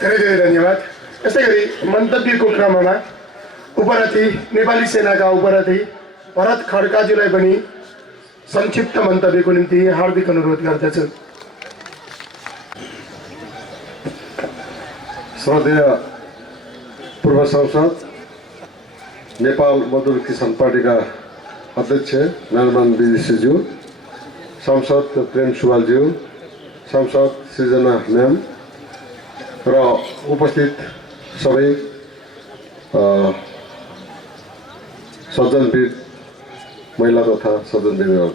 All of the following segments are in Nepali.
धेरै धेरै धन्यवाद। यसै गरी मन्तव्यको क्रममा उपरथी नेपाली सेनाका उपरथी भरत खड्काज्यूलाई पनि संक्षिप्त मन्तव्यको निम्ति हार्दिक अनुरोध गर्दछु। श्रद्धेय पूर्व सांसद नेपाल मजदुर किसान पार्टीका अध्यक्ष नारायण विदेशीज्यू, सांसद प्रेम सुवालज्यू, सांसद सृजना म्याम र उपस्थित सबै सज्जनवीर महिला तथा सज्जनवीरहरू,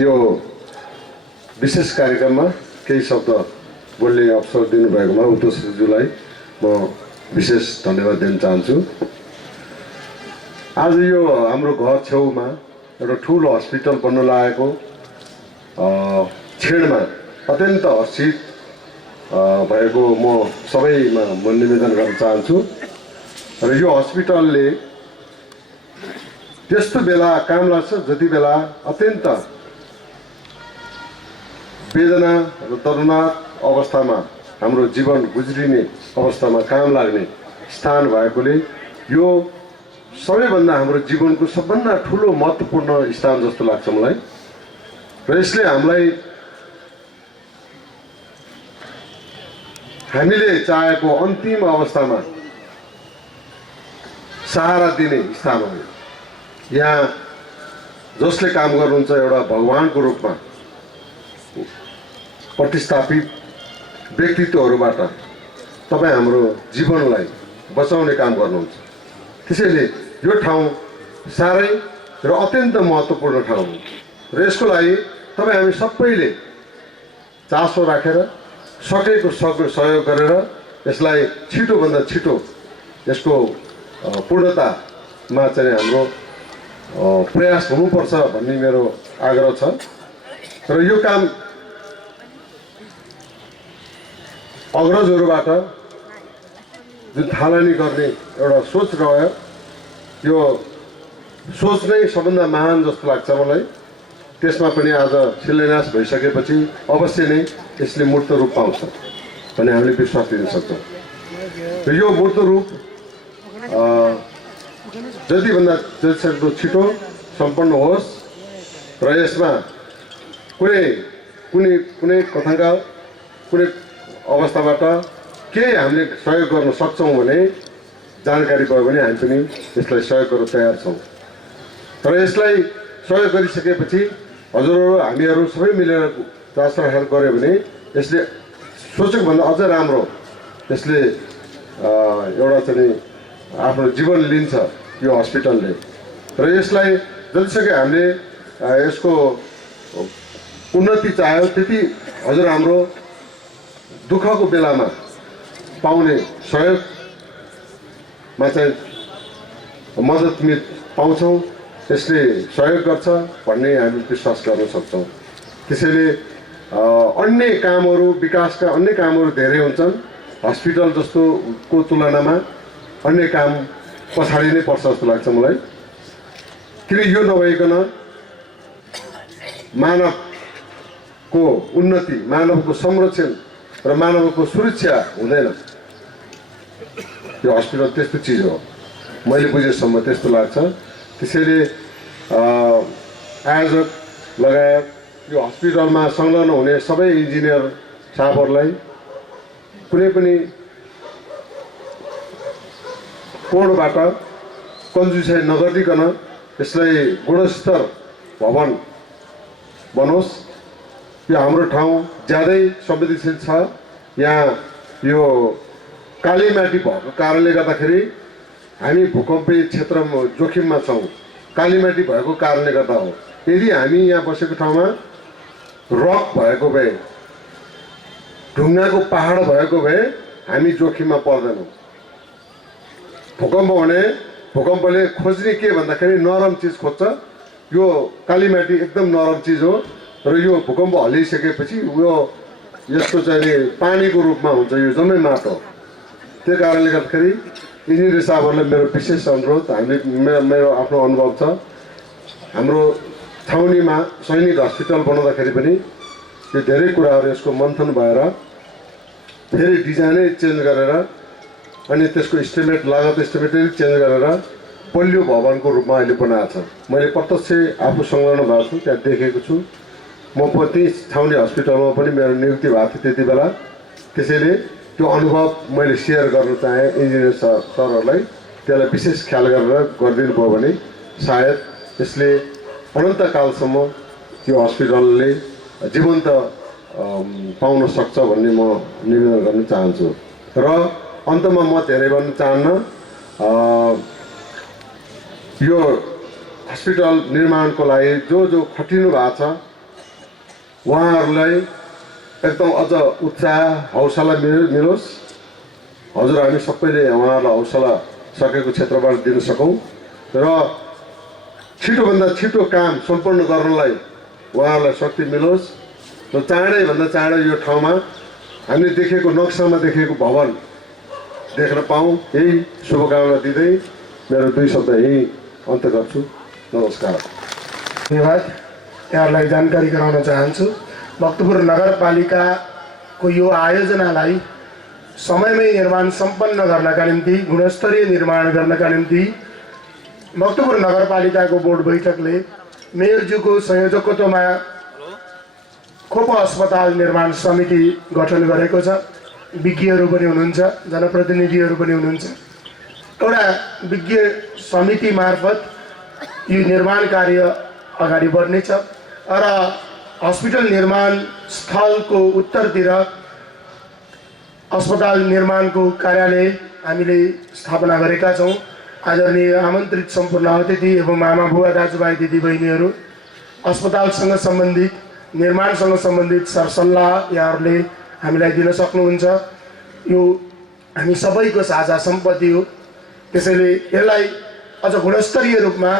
यो विशेष कार्यक्रममा केही शब्द बोल्ने अवसर दिनुभएकोमा उद्धवज्यूलाई म विशेष धन्यवाद दिन चाहन्छु। आज यो हाम्रो घर छेउमा एउटा ठुलो हस्पिटल बन्न लागेको क्षणमा अत्यन्त हर्षित भएको म सबैमा म निवेदन गर्न चाहन्छु। र यो हस्पिटलले त्यस्तो बेला काम लाग्छ जति बेला अत्यन्त वेदना र दर्दनाक अवस्थामा हाम्रो जीवन गुज्रिने अवस्थामा काम लाग्ने स्थान भएकोले यो सबैभन्दा हाम्रो जीवनको सबभन्दा ठुलो महत्त्वपूर्ण स्थान जस्तो लाग्छ मलाई। र यसले हामीले चाहेको अन्तिम अवस्थामा सहारा दिने स्थान हो। यहाँ जसले काम गर्नुहुन्छ एउटा भगवानको रूपमा प्रतिस्थापित व्यक्तित्वहरूबाट तपाईँ हाम्रो जीवनलाई बचाउने काम गर्नुहुन्छ। त्यसैले यो ठाउँ साह्रै र अत्यन्त महत्त्वपूर्ण ठाउँ हो र यसको लागि तपाईँ हामी सबैले चासो राखेर सकेको सहयोग गरेर यसलाई छिटोभन्दा छिटो यसको पूर्णतामा चाहिँ हाम्रो प्रयास हुनुपर्छ भन्ने मेरो आग्रह छ। र यो काम अग्रजहरूबाट जुन थालनी गर्ने एउटा सोच रह्यो, यो सोच नै सबभन्दा महान जस्तो लाग्छ मलाई। त्यसमा पनि आज शिलान्यास भइसकेपछि अवश्य नै यसले मूर्त रूप पाउँछ भन्ने हामीले विश्वास दिन सक्छौँ। र यो मूर्त रूप जतिभन्दा जतिसक्दो छिटो सम्पन्न होस् र यसमा कुनै कथाका कुनै अवस्थाबाट केही हामीले सहयोग गर्न सक्छौँ भने जानकारी भयो भने हामी पनि यसलाई सहयोग गर्न तयार छौँ। तर यसलाई सहयोग गरिसकेपछि हजुरहरू हामीहरू सबै मिलेर चास राखेर गऱ्यो भने यसले सोचेको भन्दा अझ राम्रो यसले एउटा चाहिँ आफ्नो जीवन लिन्छ यो हस्पिटलले। र यसलाई जतिसक्दो हामीले यसको उन्नति चाह्यो त्यति हजुर हाम्रो दुःखको बेलामा पाउने सहयोगमा चाहिँ मद्दत पाउँछौँ, यसले सहयोग गर्छ भन्ने हामी विश्वास गर्न सक्छौँ। त्यसैले अन्य कामहरू विकासका अन्य कामहरू धेरै हुन्छन्, हस्पिटल जस्तोको तुलनामा अन्य काम पछाडि नै पर्छ जस्तो लाग्छ मलाई। किन यो नभइकन मानवको उन्नति, मानवको संरक्षण र मानवको सुरक्षा हुँदैन। यो हस्पिटल त्यस्तो चिज हो, मैले बुझेसम्म त्यस्तो लाग्छ। त्यसैले आयोजक लगायत यो हस्पिटलमा संलग्न हुने सबै इन्जिनियर साहबहरूलाई कुनै पनि कोणबाट कन्जुसाइ नगरिकन यसलाई गुणस्तर भवन बनोस्। यो हाम्रो ठाउँ ज्यादै संवेदनशील छ। यहाँ यो कालीमाटी भएको कारणले गर्दाखेरि हामी भूकम्पीय क्षेत्रमा जोखिममा छौँ। कालीमाटी भएको कारणले गर्दा हो। यदि हामी यहाँ बसेको ठाउँमा रक भएको भए, ढुङ्गाको पहाड भएको भए हामी जोखिममा पर्दैनौँ। भूकम्प भने भूकम्पले खोज्ने के भन्दाखेरि नरम चिज खोज्छ। यो कालीमाटी एकदम नरम चिज हो र यो भूकम्प हल्लिसकेपछि यो यसको चाहिँ पानीको रूपमा हुन्छ, यो जम्मै माटो। त्यो कारणले गर्दाखेरि इन्जिनियर साहबहरूलाई मेरो विशेष अनुरोध, मेरो आफ्नो अनुभव छ, हाम्रो छाउनीमा सैनिक हस्पिटल बनाउँदाखेरि पनि यो धेरै कुराहरू यसको मन्थन भएर फेरि डिजाइनै चेन्ज गरेर अनि त्यसको इस्टिमेट लागत इस्टिमेटै चेन्ज गरेर बलियो भवनको रूपमा अहिले बनाएको छ। मैले प्रत्यक्ष आफू संलग्न भएको छु, त्यहाँ देखेको छु। म पनि छाउनी हस्पिटलमा पनि मेरो नियुक्ति भएको थियो त्यति बेला। त्यसैले त्यो अनुभव मैले सेयर गर्न चाहेँ इन्जिनियर सरहरूलाई। त्यसलाई विशेष ख्याल गरेर गरिदिनु भयो भने सायद यसले अनन्तकालसम्म त्यो हस्पिटलले जीवन्त पाउन सक्छ भन्ने म निवेदन गर्न चाहन्छु। र अन्तमा म धेरै भन्न चाहन्न। यो हस्पिटल निर्माणको लागि जो खटिनु भएको छ उहाँहरूलाई एकदम अझ उत्साह हौसला मिलोस्। हजुर हामी सबैले उहाँहरूलाई हौसला सकेको क्षेत्रबाट दिन सकौँ र छिटोभन्दा छिटो काम सम्पन्न गर्नलाई उहाँहरूलाई शक्ति मिलोस् र चाँडैभन्दा चाँडै यो ठाउँमा हामीले देखेको नक्सामा देखेको भवन देख्न पाऊँ, यही शुभकामना दिँदै मेरो 2 शब्द यही अन्त गर्छु। नमस्कार। धन्यवाद। यहाँहरूलाई जानकारी गराउन चाहन्छु, भक्तपुर नगरपालिकाको यो आयोजनालाई समयमै निर्माण सम्पन्न गर्नका निम्ति, गुणस्तरीय निर्माण गर्नका निम्ति भक्तपुर नगरपालिकाको बोर्ड बैठकले मेयरज्यूको संयोजकत्वमा खोप अस्पताल निर्माण समिति गठन गरेको छ। विज्ञहरू पनि हुनुहुन्छ, जनप्रतिनिधिहरू पनि हुनुहुन्छ। एउटा विज्ञ समिति मार्फत यो निर्माण कार्य अगाडि बढ्नेछ र हस्पिटल निर्माण स्थलको उत्तरतिर अस्पताल निर्माणको कार्यालय हामीले स्थापना गरेका छौँ। आदरणीय आमन्त्रित सम्पूर्ण अतिथि एवं आमा बुवा दाजुभाइ दिदीबहिनीहरू, अस्पतालसँग सम्बन्धित निर्माणसँग सम्बन्धित सरसल्लाह यहाँहरूले हामीलाई दिन सक्नुहुन्छ। यो हामी सबैको साझा सम्पत्ति हो। त्यसैले यसलाई अझ गुणस्तरीय रूपमा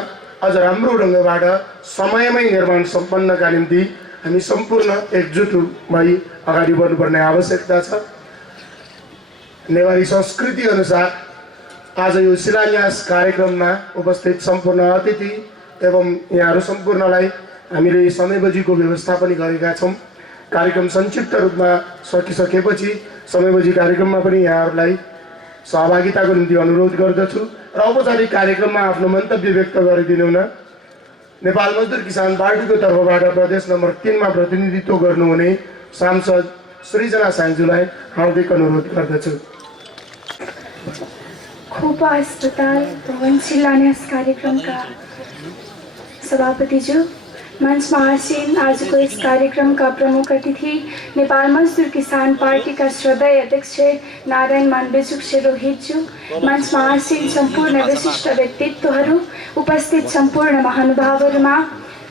अझ राम्रो ढङ्गबाट समयमै निर्माण सम्पन्नका निम्ति हामी सम्पूर्ण एकजुट भई अगाडि बढ्नुपर्ने आवश्यकता छ। नेवारी संस्कृति अनुसार आज यो शिलान्यास कार्यक्रममा उपस्थित सम्पूर्ण अतिथि एवं यहाँहरू सम्पूर्णलाई हामीले समयबजीको व्यवस्था पनि गरेका छौँ। कार्यक्रम संक्षिप्त रूपमा सकिसकेपछि समयबजी कार्यक्रममा पनि यहाँहरूलाई सहभागिताको निम्ति अनुरोध गर्दछु र औपचारिक कार्यक्रममा आफ्नो मन्तव्य व्यक्त गरिदिनु हुन नेपाल मजदुर किसान पार्टीको तर्फबाट प्रदेश नम्बर 3 मा प्रतिनिधित्व गर्नुहुने सांसद सृजना साइन्जुलाई हार्दिक अनुरोध गर्दछु। खोप अस्पताल भवन शिलान्यास कार्यक्रमका सभापतिज्यू, मञ्चमा आसीन आजको यस कार्यक्रमका प्रमुख अतिथि नेपाल मजदुर किसान पार्टीका श्रद्धेय अध्यक्ष नारायण मानबेजुक रोहितज्यू, मञ्चमा आसीन सम्पूर्ण विशिष्ट व्यक्तित्वहरू, उपस्थित सम्पूर्ण महानुभावहरूमा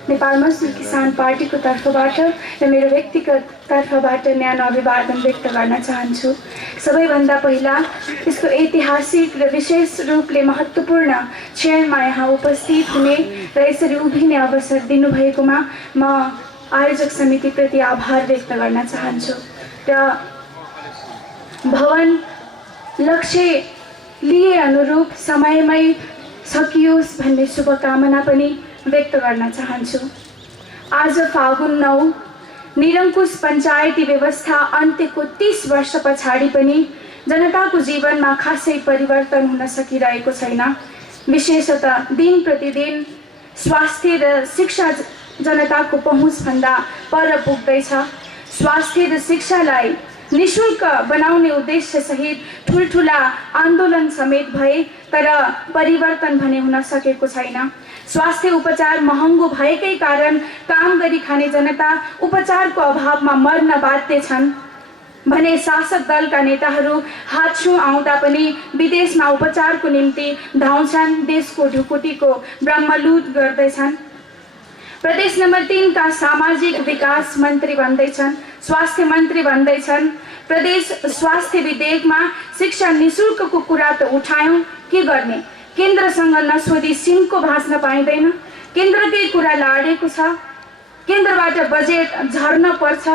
नेपाल मजदुर किसान पार्टीको तर्फबाट र मेरो व्यक्तिगत तर्फबाट न्यानो अभिवादन व्यक्त गर्न चाहन्छु। सबैभन्दा पहिला यसको ऐतिहासिक र विशेष रूपले महत्त्वपूर्ण क्षणमा यहाँ उपस्थित हुने र यसरी उभिने अवसर दिनुभएकोमा म आयोजक समितिप्रति आभार व्यक्त गर्न चाहन्छु र भवन लक्ष्य लिए अनुरूप समयमै सकियोस् भन्ने शुभकामना पनि व्यक्त गर्न चाहन्छु। आज फागुन 9 निरङ्कुश पञ्चायती व्यवस्था अन्त्यको 30 वर्ष पछाडि पनि जनताको जीवनमा खासै परिवर्तन हुन सकिरहेको छैन। विशेषतः दिन प्रतिदिन स्वास्थ्य र शिक्षा जनताको पहुँचभन्दा पर पुग्दैछ। स्वास्थ्य र शिक्षालाई निःशुल्क बनाउने उद्देश्य सहित ठुल्ठुला आन्दोलन समेत भए तर परिवर्तन भने हुन सकेको छैन। स्वास्थ्य उपचार महँगो भएकै कारण काम गरी खाने जनता उपचारको अभावमा मर्न बाध्य छन् भने शासक दलका नेताहरू हातछुँ आउँदा पनि विदेशमा उपचारको निम्ति धाउँछन्, देशको ढुकुटीको ब्रह्मलुट गर्दैछन्। प्रदेश नम्बर 3 का सामाजिक विकास मन्त्री भन्दैछन्, स्वास्थ्य मन्त्री भन्दैछन् प्रदेश स्वास्थ्य विधेयकमा शिक्षा निःशुल्कको कुरा त उठायौँ, के गर्ने? केन्द्रसँग नसोधी सिंहको भाँच्न पाइँदैन। केन्द्रकै कुरा लाडेको छ, केन्द्रबाट बजेट झर्न पर्छ।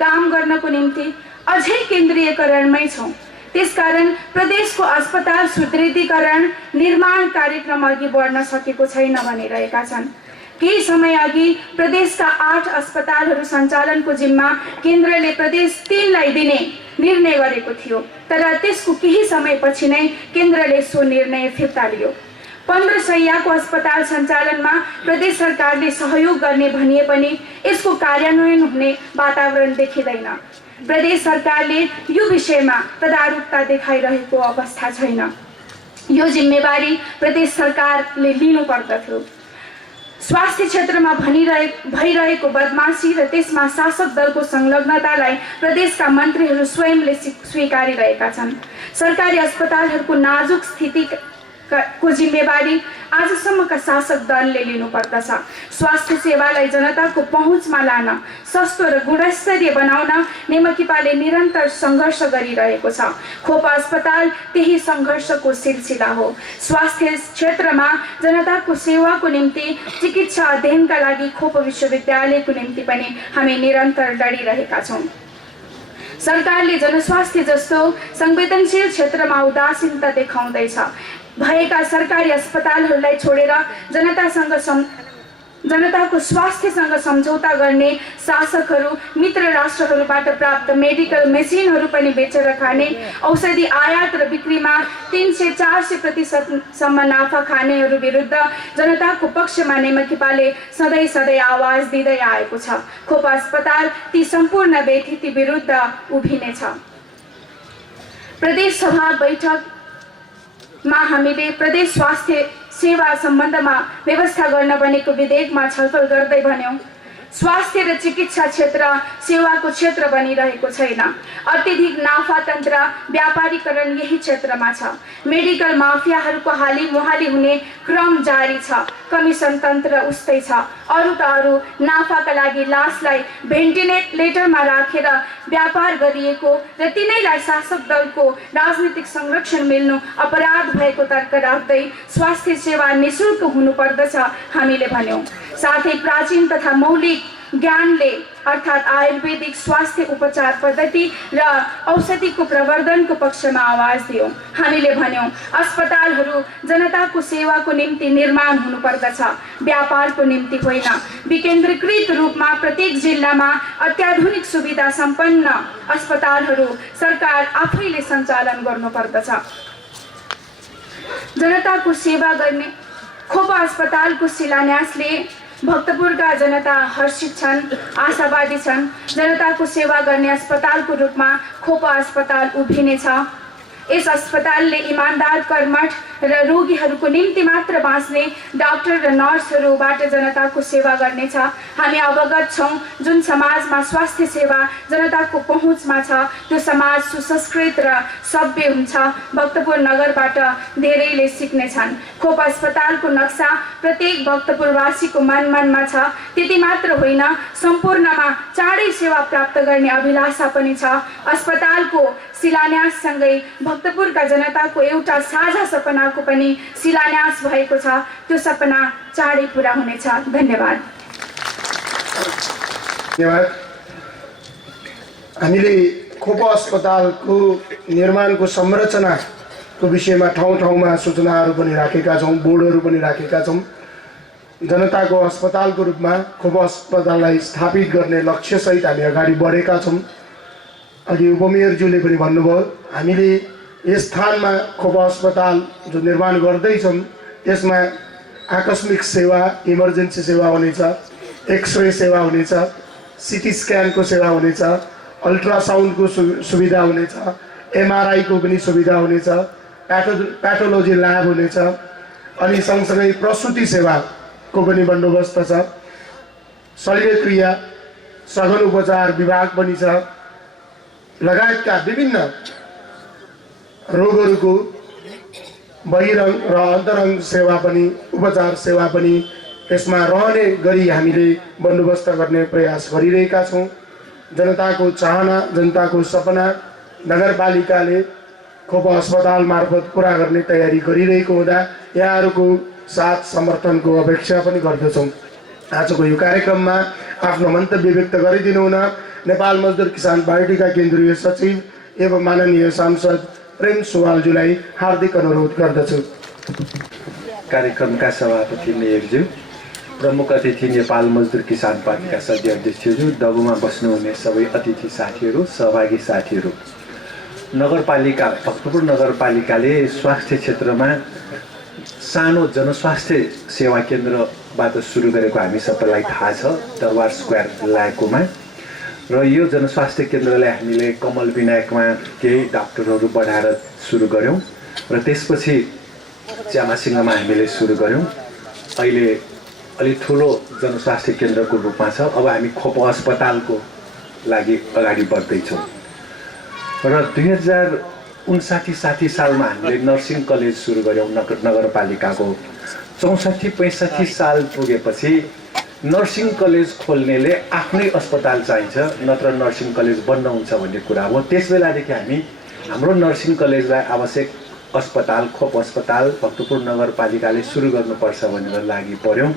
काम गर्नको निम्ति अझै केन्द्रीयकरणमै छौँ। त्यसकारण प्रदेशको अस्पताल सुदृढीकरण निर्माण कार्यक्रम अघि बढ्न सकेको छैन भनिरहेका छन्। केही समय अघि प्रदेशका 8 अस्पतालहरू सञ्चालनको जिम्मा केन्द्रले प्रदेश 3लाई दिने निर्णय गरेको थियो, तर त्यसको केही समयपछि नै केन्द्रले सो निर्णय फिर्ता लियो। 15 शय्याको अस्पताल सञ्चालनमा प्रदेश सरकारले सहयोग गर्ने भनिए पनि यसको कार्यान्वयन हुने वातावरण देखिँदैन। प्रदेश सरकारले यो विषयमा तदारुकता देखाइरहेको अवस्था छैन। यो जिम्मेवारी प्रदेश सरकारले लिनुपर्दथ्यो। स्वास्थ्य क्षेत्रमा भइरहेको बदमासी र त्यसमा शासक दलको संलग्नतालाई प्रदेशका मन्त्रीहरू स्वयंले स्वीकारिरहेका छन्। सरकारी अस्पतालहरूको नाजुक स्थितिको जिम्मेवारी आजसम्मका शासक दलले लिनुपर्दछ। स्वास्थ्य सेवालाई जनताको पहुँचमा लान, सस्तो र गुणस्तरीय बनाउन नेमकिपाले निरन्तर सङ्घर्ष गरिरहेको छ। खोप अस्पताल त्यही सङ्घर्षको सिलसिला हो। स्वास्थ्य क्षेत्रमा जनताको सेवाको निम्ति चिकित्सा अध्ययनका लागि खोप विश्वविद्यालयको निम्ति पनि हामी निरन्तर लडिरहेका छौँ। सरकारले जनस्वास्थ्य जस्तो संवेदनशील क्षेत्रमा उदासीनता देखाउँदैछ। भएका सरकारी अस्पतालहरूलाई छोडेर जनताको स्वास्थ्यसँग सम्झौता गर्ने शासकहरू मित्र राष्ट्रहरूबाट प्राप्त मेडिकल मेसिनहरू पनि बेचेर खाने, औषधि आयात र बिक्रीमा 300-400% नाफा खानेहरू विरुद्ध जनताको पक्षमा नेमकिपाले सधैँ आवाज दिँदै आएको छ। खोप अस्पताल ती सम्पूर्ण व्यथिति विरुद्ध उभिनेछ। प्रदेश सभा बैठकमा हामीले प्रदेश स्वास्थ्य सेवा सम्बन्धमा व्यवस्था गर्न बनेको विधेयकमा छलफल गर्दै भन्यौं, स्वास्थ्य र चिकित्सा क्षेत्र सेवाको क्षेत्र बनिरहेको छैन। अत्यधिक नाफा तन्त्र व्यापारीकरण यही क्षेत्रमा छ। मेडिकल माफियाहरूको हालिमुहाली हुने क्रम जारी छ। कमिसन तन्त्र उस्तै छ। अरू त अरू नाफाका लागि लासलाई भेन्टिलेटरमा राखेर व्यापार गरिएको र तिनैलाई शासक दलको राजनीतिक संरक्षण मिल्नु अपराध भएको तर्क राख्दै स्वास्थ्य सेवा निःशुल्क हुनुपर्दछ हामीले भन्यौं। साथै प्राचीन तथा मौलिक ज्ञानले अर्थात् आयुर्वेदिक स्वास्थ्य उपचार पद्धति र औषधिको प्रवर्धनको पक्षमा आवाज दियौं। हामीले भन्यौं, अस्पतालहरू जनताको सेवाको निम्ति निर्माण हुनुपर्दछ, व्यापारको निम्ति होइन। विकेन्द्रीकृत रूपमा प्रत्येक जिल्लामा अत्याधुनिक सुविधा सम्पन्न अस्पतालहरू सरकार आफैले सञ्चालन गर्नुपर्दछ। जनताको सेवा गर्ने खोप अस्पतालको शिलान्यासले भक्तपुरका जनता हर्षित छन्, आशावादी छन्। जनताको सेवा गर्ने अस्पतालको रूपमा खोप अस्पताल उभिनेछ। यस अस्पतालले इमान्दार, कर्मठ र रोगीहरूको निम्ति मात्र बाँच्ने डाक्टर र नर्सहरूबाट जनताको सेवा गर्नेछ। हामी अवगत छौँ, जुन समाजमा स्वास्थ्य सेवा जनताको पहुँचमा छ त्यो समाज सुसंस्कृत र सभ्य हुन्छ। भक्तपुर नगरबाट धेरैले सिक्नेछन्। खोप अस्पतालको नक्सा प्रत्येक भक्तपुरवासीको मनमा छ। त्यति मात्र होइन, सम्पूर्णमा चाँडै सेवा प्राप्त गर्ने अभिलाषा पनि छ। अस्पतालको शिलान्याससँगै भक्तपुरका जनताको एउटा साझा सपनाको पनि शिलान्यास भएको छ। त्यो सपना चाँडै पूरा हुनेछ। धन्यवाद। हामीले खोप अस्पतालको निर्माणको संरचनाको विषयमा ठाउँ ठाउँमा सूचनाहरू पनि राखेका छौँ, बोर्डहरू पनि राखेका छौँ। जनताको अस्पतालको रूपमा खोप अस्पताललाई स्थापित गर्ने लक्ष्यसहित हामी अगाडि बढेका छौँ। अघि उपमेयरज्यूले पनि भन्नुभयो, हामीले यस स्थानमा खोप अस्पताल जो निर्माण गर्दैछौँ त्यसमा आकस्मिक सेवा, इमर्जेन्सी सेवा हुनेछ, एक्सरे सेवा हुनेछ, सिटी स्क्यानको सेवा हुनेछ, अल्ट्रासाउन्डको सुविधा हुनेछ, एमआरआईको पनि सुविधा हुनेछ, प्याथोलोजी ल्याब हुनेछ, अनि सँगसँगै प्रसुति सेवाको पनि बन्दोबस्त छ। शल्यक्रिया, सघन उपचार विभाग पनि छ, लगायतका विभिन्न रोगहरूको बहिरङ्ग र अन्तरङ्ग सेवा पनि, उपचार सेवा पनि यसमा रहने गरी हामीले बन्दोबस्त गर्ने प्रयास गरिरहेका छौँ। जनताको चाहना, जनताको सपना नगरपालिकाले खोप अस्पताल मार्फत पुरा गर्ने तयारी गरिरहेको हुँदा यहाँहरूको साथ समर्थनको अपेक्षा पनि गर्दछौँ। आजको यो कार्यक्रममा आफ्नो मन्तव्य व्यक्त गरिदिनु हुन नेपाल मजदुर किसान पार्टीका केन्द्रीय सचिव एवं माननीय सांसद प्रेम सुवालज्यूलाई हार्दिक अनुरोध गर्दछु। कार्यक्रमका सभापति मेयरज्यू, प्रमुख अतिथि नेपाल मजदुर किसान पार्टीका सदस्य अध्यक्षहरू, डगुमा बस्नुहुने सबै अतिथि साथीहरू, सहभागी साथीहरू, नगरपालिका भक्तपुर नगरपालिकाले स्वास्थ्य क्षेत्रमा सानो जनस्वास्थ्य सेवा केन्द्रबाट सुरु गरेको हामी सबैलाई थाहा छ, दरबार स्क्वायर लागेकोमा। र यो जनस्वास्थ्य केन्द्रलाई हामीले कमल विनायकमा केही डाक्टरहरू बढाएर सुरु गऱ्यौँ र त्यसपछि च्यामासिङमा हामीले सुरु गऱ्यौँ। अहिले अलिक ठुलो जनस्वास्थ्य केन्द्रको रूपमा छ। अब हामी खोप अस्पतालको लागि अगाडि बढ्दैछौँ र 2059-60 सालमा हामीले नर्सिङ कलेज सुरु गऱ्यौँ नगरपालिकाको। 64-65 साल पुगेपछि नर्सिङ कलेज खोल्नेले आफ्नै अस्पताल चाहिन्छ, नत्र नर्सिङ कलेज बन्द हुन्छ भन्ने कुरा हो। त्यस बेलादेखि हामी हाम्रो नर्सिङ कलेजलाई आवश्यक अस्पताल, खोप अस्पताल भक्तपुर नगरपालिकाले सुरु गर्नुपर्छ भनेर लागि पर्यौँ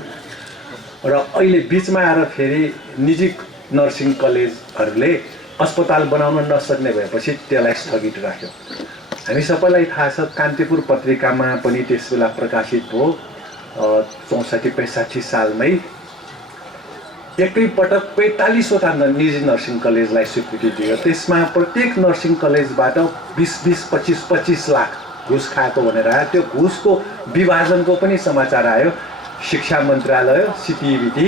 र अहिले बिचमा आएर फेरि निजी नर्सिङ कलेजहरूले अस्पताल बनाउन नसक्ने भएपछि त्यसलाई स्थगित राख्यो। हामी सबैलाई थाहा छ, कान्तिपुर पत्रिकामा पनि त्यस बेला प्रकाशित भयो 64-65 सालमै एकैपटक 45वटा निजी नर्सिङ कलेजलाई स्वीकृति दियो। त्यसमा प्रत्येक नर्सिङ कलेजबाट 20-25 लाख घुस खाएको भनेर आयो। त्यो घुसको विभाजनको पनि समाचार आयो। शिक्षा मन्त्रालय, सिटिबिटी,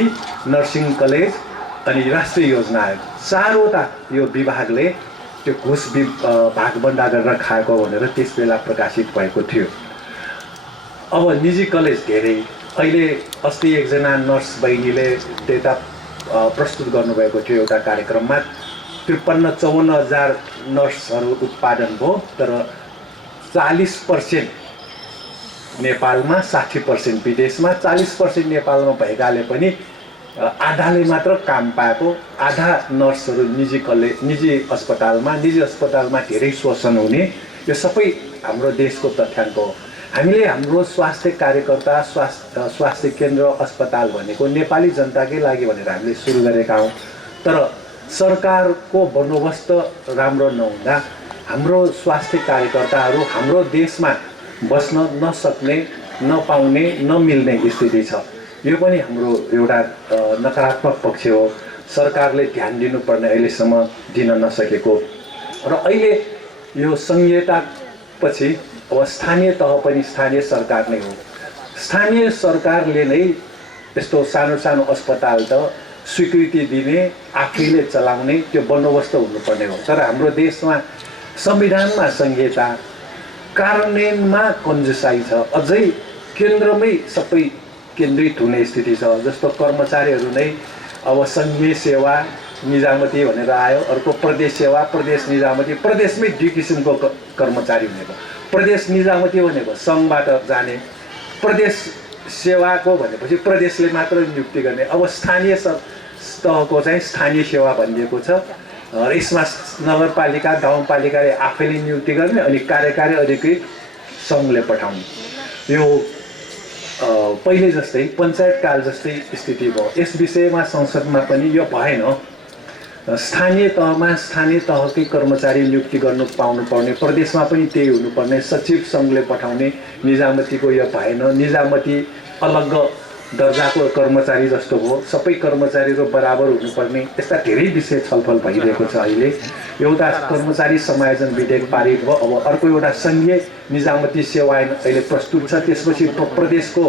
नर्सिङ कलेज अनि राष्ट्रिय योजना आयोग, 4वटा यो विभागले त्यो घुस भागबन्दा गरेर खाएको भनेर त्यस बेला प्रकाशित भएको थियो। अब निजी कलेज धेरै, अहिले अस्ति एकजना नर्स बहिनीले डेटा प्रस्तुत गर्नुभएको थियो एउटा कार्यक्रममा। 53-54 हजार नर्सहरू उत्पादन भयो, तर 40% नेपालमा, 60% विदेशमा। 40% नेपालमा भएकाले पनि आधाले मात्र काम पाएको, आधा नर्सहरू निजी अस्पतालमा धेरै शोषण हुने। यो सबै हाम्रो देशको तथ्याङ्क हो। हामीले हाम्रो स्वास्थ्य कार्यकर्ता, स्वास्थ्य केन्द्र, अस्पताल भनेको नेपाली जनताकै लागि भनेर हामीले सुरु गरेका हौँ। तर सरकारको बन्दोबस्त राम्रो नहुँदा हाम्रो स्वास्थ्य कार्यकर्ताहरू हाम्रो देशमा बस्न नसक्ने, नपाउने, नमिल्ने स्थिति छ। यो पनि हाम्रो एउटा नकारात्मक पक्ष हो। सरकारले ध्यान दिनुपर्ने अहिलेसम्म दिन नसकेको र अहिले यो संहितापछि अब स्थानीय तह पनि स्थानीय सरकार नै हो। स्थानीय सरकारले नै यस्तो सानो सानो अस्पताल त स्वीकृति दिने, आफैले चलाउने त्यो बन्दोबस्त हुनुपर्ने हो। तर हाम्रो देशमा संविधानमा संहिता, कार्यान्वयनमा कन्जुसाइ छ। अझै केन्द्रमै सबै केन्द्रित हुने स्थिति छ। जस्तो कर्मचारीहरू नै अब सङ्घीय सेवा निजामती भनेर आयो, अर्को प्रदेश सेवा, प्रदेश निजामती। प्रदेशमै 2 किसिमको कर्मचारी हुनेको। प्रदेश निजामती भनेको सङ्घबाट जाने, प्रदेश सेवाको भनेपछि प्रदेशले मात्र नियुक्ति गर्ने। अब स्थानीय तहको चाहिँ स्थानीय सेवा भनिएको छ। यसमा नगरपालिका, गाउँपालिकाले आफैले नियुक्ति गर्ने अनि कार्यकारी अधिकृत सङ्घले पठाउने। यो पहिले जस्तै पञ्चायत काल जस्तै स्थिति भयो। यस विषयमा संसदमा पनि यो भएन। स्थानीय तहकै कर्मचारी नियुक्ति गर्नु पाउनुपर्ने, प्रदेशमा पनि त्यही हुनुपर्ने, सचिव सङ्घले पठाउने। निजामतीको यो भएन। निजामती अलग दर्जाको कर्मचारी जस्तो हो, सबै कर्मचारीहरू बराबर हुनुपर्ने। यस्ता धेरै विषय छलफल भइरहेको छ। अहिले एउटा कर्मचारी समायोजन विधेयक पारित भयो। अब अर्को एउटा सङ्घीय निजामती सेवा ऐन अहिले प्रस्तुत छ। त्यसपछि प्रदेशको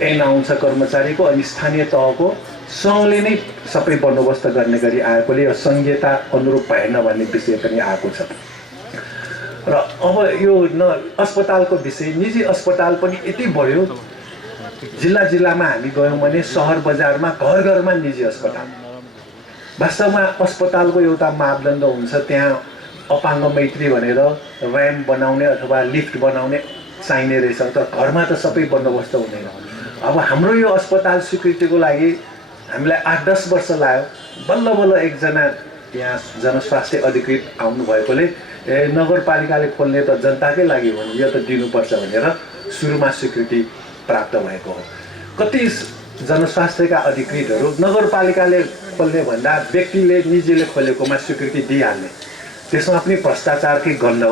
ऐन आउँछ कर्मचारीको, अनि स्थानीय तहको सङ्घले नै सबै बन्दोबस्त गर्ने गरी आएकोले यो संहिता अनुरूप भएन भन्ने विषय पनि आएको छ। र अब यो अस्पतालको विषय, निजी अस्पताल पनि यति बढ्यो। जिल्लामा हामी गयौँ भने सहर बजारमा घर घरमा निजी अस्पताल। वास्तवमा अस्पतालको एउटा मापदण्ड हुन्छ, त्यहाँ अपाङ्ग मैत्री भनेर र्याम्प बनाउने अथवा लिफ्ट बनाउने चाहिने रहेछ। तर घरमा त सबै बन्दोबस्त हुँदैन। अब हाम्रो यो अस्पताल स्वीकृतिको लागि हामीलाई 8-10 वर्ष लाग्यो। बल्ल एकजना यहाँ जनस्वास्थ्य अधिकृत आउनु भएकोले नगरपालिकाले खोल्ने त जनताकै लागि हो, यो त दिनुपर्छ भनेर सुरुमा स्वीकृति प्राप्त भएको हो। कति जनस्वास्थ्यका अधिकृतहरू नगरपालिकाले खोल्ने भन्दा व्यक्तिले, निजीले खोलेकोमा स्वीकृति दिइहाल्ने। त्यसमा पनि भ्रष्टाचारकै गन्ध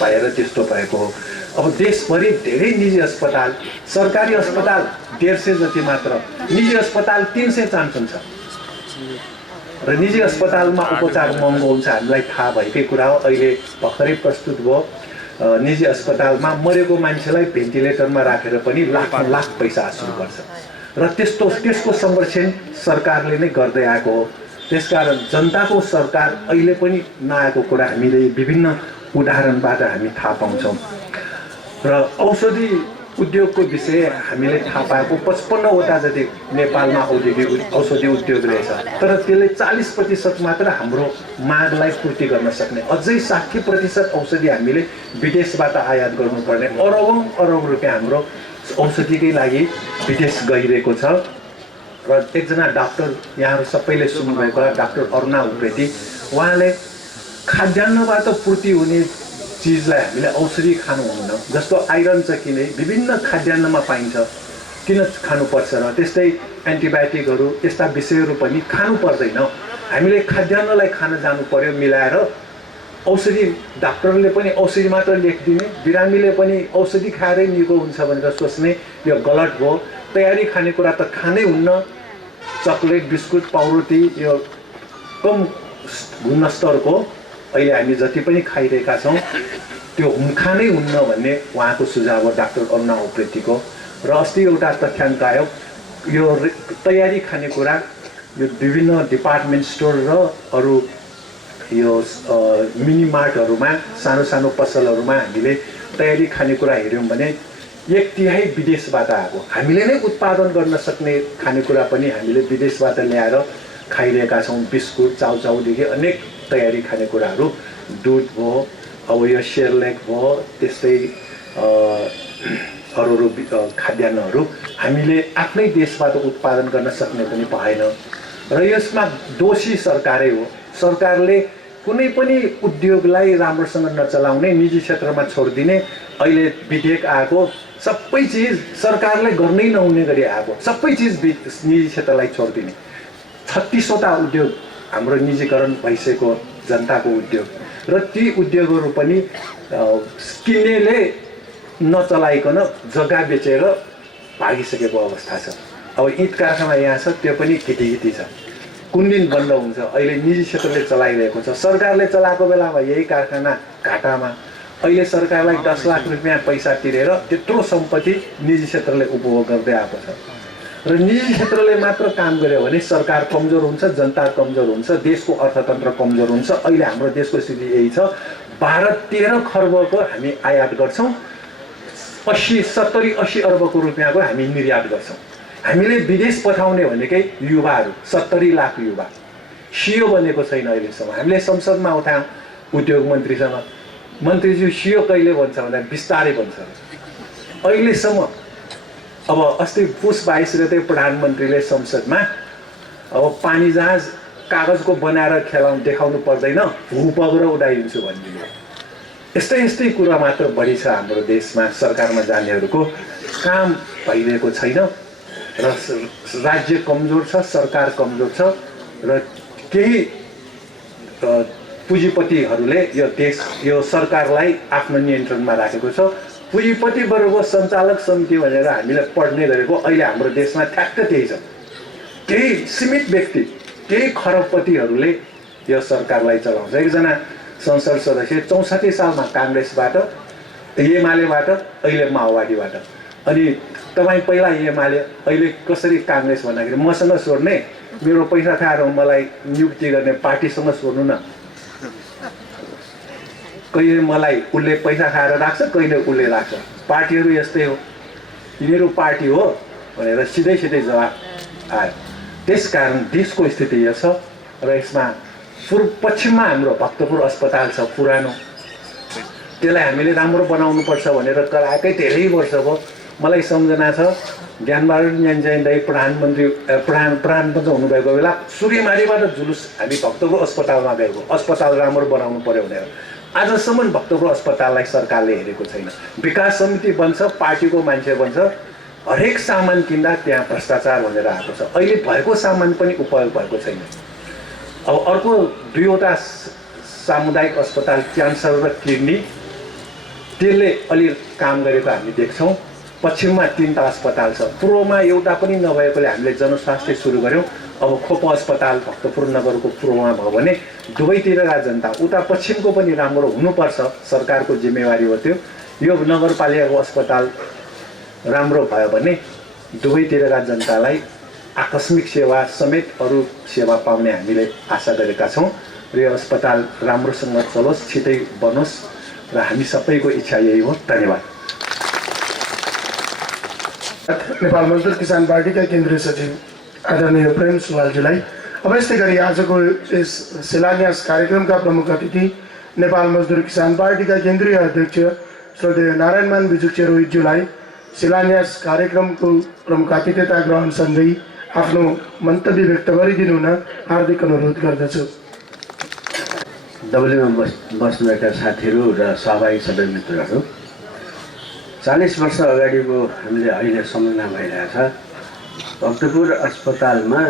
भएर त्यस्तो भएको हो। अब देशभरि धेरै निजी अस्पताल, सरकारी अस्पताल 150 जति मात्र, निजी अस्पताल 300-400 छ। र निजी अस्पतालमा उपचार महँगो हुन्छ हामीलाई थाहा भएकै कुरा हो। अहिले भर्खरै प्रस्तुत भयो निजी अस्पतालमा मरेको मान्छेलाई भेन्टिलेटरमा राखेर पनि लाख पैसा हास्नुपर्छ र त्यसको संरक्षण सरकारले नै गर्दै आएको हो। त्यसकारण जनताको सरकार अहिले पनि नआएको कुरा हामीले विभिन्न उदाहरणबाट हामी थाहा पाउँछौँ। र औषधि उद्योगको विषय हामीले थाहा पाएको 55वटा जति नेपालमा औषधि उद्योग रहेछ, तर त्यसले 40% मात्र हाम्रो मागलाई पूर्ति गर्न सक्ने, अझै 60% औषधि हामीले विदेशबाट आयात गर्नुपर्ने, अरब रुपियाँ हाम्रो औषधिकै लागि विदेश गइरहेको छ। र एकजना डाक्टर यहाँहरू सबैले सुन्नुभएको होला, डाक्टर अरुणा उप्रेती, उहाँले खाद्यान्नबाट पूर्ति हुने चिजलाई हामीले औषधि खानुहुन्न, जस्तो आइरन छ किन विभिन्न खाद्यान्नमा पाइन्छ, किन खानुपर्छ र त्यस्तै एन्टिबायोटिकहरू यस्ता विषयहरू पनि खानु पर्दैन। हामीले खाद्यान्नलाई खान जानु पर्यो मिलाएर। औषधि डाक्टरले पनि औषधि मात्र लेखिदिने, बिरामीले पनि औषधि खाएरै निको हुन्छ भनेर सोच्ने, यो गलत भयो। तयारी खानेकुरा त खानै हुन्न। चकलेट, बिस्कुट, पाउरोटी यो कम गुणस्तरको अहिले हामी जति पनि खाइरहेका छौँ त्यो खानै हुन्न भन्ने उहाँको सुझाव हो डाक्टर अरुणा उप्रेतीको। र अस्ति एउटा तथ्याङ्क आयो, यो तयारी खानेकुरा यो विभिन्न डिपार्टमेन्ट स्टोर र अरू यो मिनी मार्टहरूमा, सानो सानो पसलहरूमा हामीले तयारी खानेकुरा हेऱ्यौँ भने 1/3 विदेशबाट आएको। हामीले नै उत्पादन गर्न सक्ने खानेकुरा पनि हामीले विदेशबाट ल्याएर खाइरहेका छौँ। बिस्कुट, चाउचाउदेखि अनेक तयारी खानेकुराहरू, दुध भयो, अब यो सेरलेक भयो, त्यस्तै अरू खाद्यान्नहरू हामीले आफ्नै देशबाट उत्पादन गर्न सक्ने पनि भएन। र यसमा दोषी सरकारै हो। सरकारले कुनै पनि उद्योगलाई राम्रोसँग नचलाउने, निजी क्षेत्रमा छोडिदिने, अहिले विधेयक आएको सबै चिज सरकारले गर्नै नहुने गरी आएको, सबै चिज निजी क्षेत्रलाई छोडिदिने। 36वटा उद्योग हाम्रो निजीकरण भइसकेको जनताको उद्योग, र ती उद्योगहरू पनि किन्नेले नचलाइकन जग्गा बेचेर भागिसकेको अवस्था छ। अब ईँट कारखाना यहाँ छ, त्यो पनि किटिकिटी छ, कुन दिन बन्द हुन्छ। अहिले निजी क्षेत्रले चलाइरहेको छ, सरकारले चलाएको बेलामा यही कारखाना घाटामा। अहिले सरकारलाई 10 लाख रुपियाँ पैसा तिरेर त्यत्रो सम्पत्ति निजी क्षेत्रले उपभोग गर्दै आएको छ। र निजी क्षेत्रले मात्र काम गर्यो भने सरकार कमजोर हुन्छ, जनता कमजोर हुन्छ, देशको अर्थतन्त्र कमजोर हुन्छ। अहिले हाम्रो देशको स्थिति यही छ। 12-13 खर्बको हामी आयात गर्छौँ, 70-80 अर्बको रुपियाँको हामी निर्यात गर्छौँ। हामीले विदेश पठाउने भनेकै युवाहरू, 70 लाख युवा। सियो बनेको छैन अहिलेसम्म। हामीले संसदमा उठायौँ उद्योग मन्त्रीसँग, मन्त्रीज्यू सियो कहिले बन्छ भन्दा बिस्तारै बन्छ अहिलेसम्म। अब अस्ति पुस 22 गते प्रधानमन्त्रीले संसदमा अब पानी जहाज कागजको बनाएर देखाउनु पर्दैन, भूपग्र उडाइदिन्छु भनिदिनु। यस्तै कुरा मात्र बढी छ हाम्रो देशमा। सरकारमा जानेहरूको काम भइरहेको छैन र राज्य कमजोर छ, सरकार कमजोर छ र केही पुँजीपतिहरूले यो देश, यो सरकारलाई आफ्नो नियन्त्रणमा राखेको छ। पुँजीपति वर्ग सञ्चालक समिति भनेर हामीले पढ्ने गरेको अहिले हाम्रो देशमा ठ्याक्क त्यही छ। केही सीमित व्यक्ति, केही खरबपतिहरूले यो सरकारलाई चलाउँछ। एकजना संसद सदस्य 64 सालमा काङ्ग्रेसबाट, एमालेबाट, अहिले माओवादीबाट। अनि तपाईँ पहिला एमाले, अहिले कसरी काङ्ग्रेस भन्दाखेरि मसँग सोध्ने, मेरो पैसा खाएर मलाई नियुक्ति गर्ने पार्टीसँग सोध्नु न। कहिले मलाई उसले पैसा खाएर राख्छ, कहिले उसले राख्छ। पार्टीहरू यस्तै हो, यिनीहरू पार्टी हो भनेर सिधै जवाब आयो। त्यसकारण देशको स्थिति यो छ। र यसमा पश्चिममा हाम्रो भक्तपुर अस्पताल छ पुरानो, त्यसलाई हामीले राम्रो बनाउनुपर्छ भनेर कराएकै धेरै वर्ष भयो। मलाई सम्झना छ ज्ञानबहादुर न्यान्जाइन दाई प्रधानमन्त्री हुनुभएको बेला सूर्यमारीबाट जुलुस हामी भक्तपुर अस्पतालमा गएको, अस्पताल राम्रो बनाउनु पर्यो भनेर। आजसम्म भक्तपुर अस्पताललाई सरकारले हेरेको छैन। विकास समिति बन्छ, पार्टीको मान्छे बन्छ, हरेक सामान किन्दा त्यहाँ भ्रष्टाचार भनेर आएको छ। अहिले भएको सामान पनि उपयोग भएको छैन। अब अर्को 2वटा सामुदायिक अस्पताल, क्यान्सर र किडनी, त्यसले अलि काम गरेको हामी देख्छौँ। पश्चिममा 3टा अस्पताल छ, पूर्वमा एउटा पनि नभएकोले हामीले जनस्वास्थ्य सुरु गऱ्यौँ। अब खोप अस्पताल भक्तपुर नगरको पूर्वमा भयो भने दुवैतिरका जनता, उता पश्चिमको पनि राम्रो हुनुपर्छ, सरकारको जिम्मेवारी हो त्यो। यो नगरपालिकाको अस्पताल राम्रो भयो भने दुवैतिरका जनतालाई आकस्मिक सेवा समेत अरू सेवा पाउने हामीले आशा गरेका छौँ र यो अस्पताल राम्रोसँग चलोस्, छिटै बनोस् र हामी सबैको इच्छा यही हो। धन्यवाद। नेपाल मजदुर किसान पार्टीका केन्द्रीय सचिव आदरणीय प्रेम सुवालजीलाई अब यस्तै गरी आजको यस शिलान्यास कार्यक्रमका प्रमुख अतिथि नेपाल मजदुर किसान पार्टीका केन्द्रीय अध्यक्ष श्रद्धेय नारायणमान बिजुक्चे रोहितज्यूलाई शिलान्यास कार्यक्रमको प्रमुख आतिथ्यता ग्रहण सँगै आफ्नो मन्तव्य व्यक्त गरिदिनु हुन हार्दिक अनुरोध गर्दछु। डब्लुमा बस्नुभएका साथीहरू र सहभागी सबै मित्रहरू, 40 वर्ष अगाडिको हामीले अहिले सम्झना भइरहेछ। भक्तपुर अस्पतालमा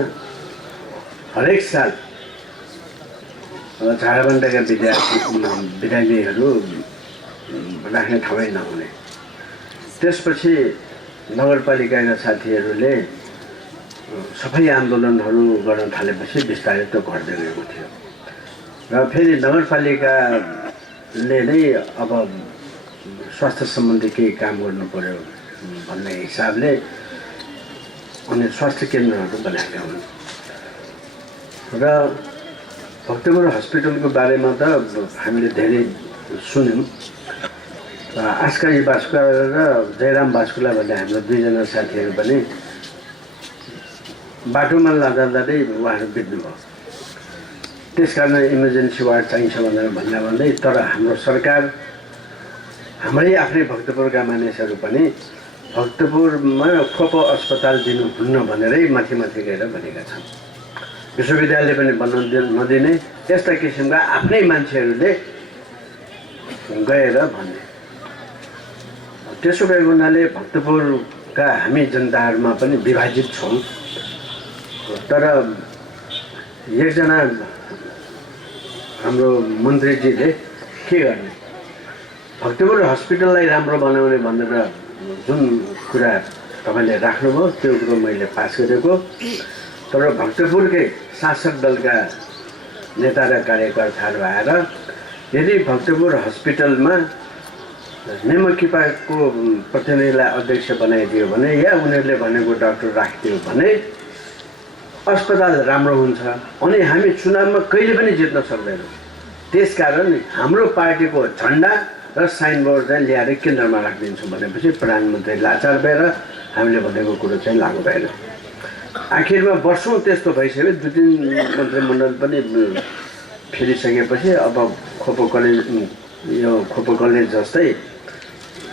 हरेक साल झारखण्डका विद्यालयहरू राख्ने ठाउँै नहुने, त्यसपछि नगरपालिकाका साथीहरूले सफाई आन्दोलनहरू गर्न थालेपछि बिस्तारै त्यो घट्दै गएको थियो र फेरि नगरपालिकाले नै अब स्वास्थ्य सम्बन्धी केही काम गर्नु पर्यो भन्ने हिसाबले अनि स्वास्थ्य केन्द्रहरू बनाएका हुन् र भक्तपुर हस्पिटलको बारेमा त हामीले धेरै सुन्यौँ। आस्कारी बास्कुला र जयराम बास्कुला भन्ने हाम्रो दुईजना साथीहरू पनि बाटोमा लाँदा उहाँहरू बित्नुभयो। त्यस कारण इमर्जेन्सी वार्ड चाहिन्छ भनेर भन्दै तर हाम्रो सरकार, हाम्रै आफ्नै भक्तपुरका मानिसहरू पनि भक्तपुरमा खोप अस्पताल दिनुहुन्न भनेरै माथि गएर भनेका छन्। विश्वविद्यालय पनि बन्न नदिने, यस्ता किसिमका आफ्नै मान्छेहरूले गएर भने। त्यसो भएको हुनाले भक्तपुरका हामी जनताहरूमा पनि विभाजित छौँ। तर एकजना हाम्रो मन्त्रीजीले के गर्ने, भक्तपुर हस्पिटललाई राम्रो बनाउने भनेर जुन कुरा तपाईँले राख्नुभयो त्यो कुरो मैले पास गरेको। तर भक्तपुरकै शासक दलका नेता र कार्यकर्ताहरू आएर यदि भक्तपुर हस्पिटलमा नेमकिपाको प्रतिनिधिलाई अध्यक्ष बनाइदियो भने या उनीहरूले भनेको डाक्टर राखिदियो भने अस्पताल राम्रो हुन्छ अनि हामी चुनावमा कहिले पनि जित्न सक्दैनौँ। त्यसकारण हाम्रो पार्टीको झन्डा र साइनबोर्ड चाहिँ ल्याएर केन्द्रमा राखिदिन्छौँ भनेपछि प्रधानमन्त्री लाचार भएर हामीले भनेको कुरो चाहिँ लागू भएन। आखिरमा वर्षौँ त्यस्तो भइसक्यो। 2-3 मन्त्रीमण्डल पनि फेरिसकेपछि अब खोप कलेज जस्तै